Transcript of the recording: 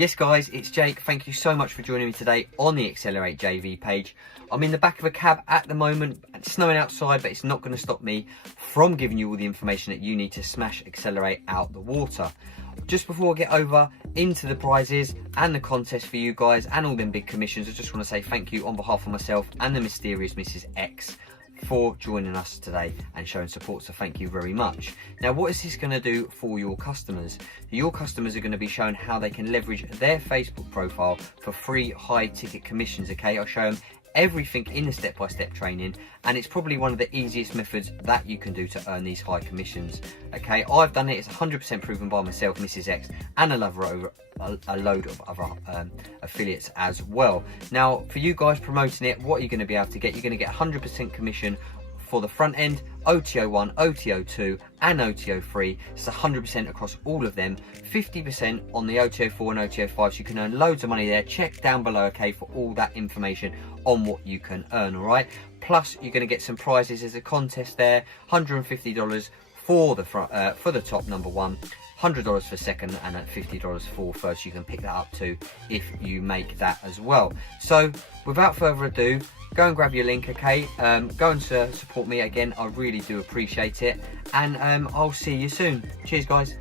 Yes guys, it's Jake. Thank you so much for joining me today on the Xcelerate JV page. I'm in the back of a cab at the moment. It's snowing outside, but it's not going to stop me from giving you all the information that you need to smash Xcelerate out the water. Just before I get over into the prizes and the contest for you guys and all them big commissions, I just want to say thank you on behalf of myself and the mysterious Mrs. X for joining us today and showing support, so thank you very much. Now, what is this going to do for your customers? Your customers are going to be shown how they can leverage their Facebook profile for free high ticket commissions. Okay, I'll show them everything in the step-by-step training, and it's probably one of the easiest methods that you can do to earn these high commissions. Okay, I've done it. It's 100% proven by myself, Mrs. X, and a load of other affiliates as well. Now, for you guys promoting it, what you're going to be able to get, you're going to get 100% commission for the front end, OTO1, OTO2 and OTO3. It's 100% across all of them, 50% on the OTO4 and OTO5, so you can earn loads of money there. Check down below, okay, for all that information on what you can earn. All right, plus you're going to get some prizes. There's a contest there, $150 for the top number one, $100 for second, and at $50 for first. You can pick that up too if you make that as well. So without further ado, go and grab your link, okay? Go and support me again. I really do appreciate it, and I'll see you soon. Cheers guys.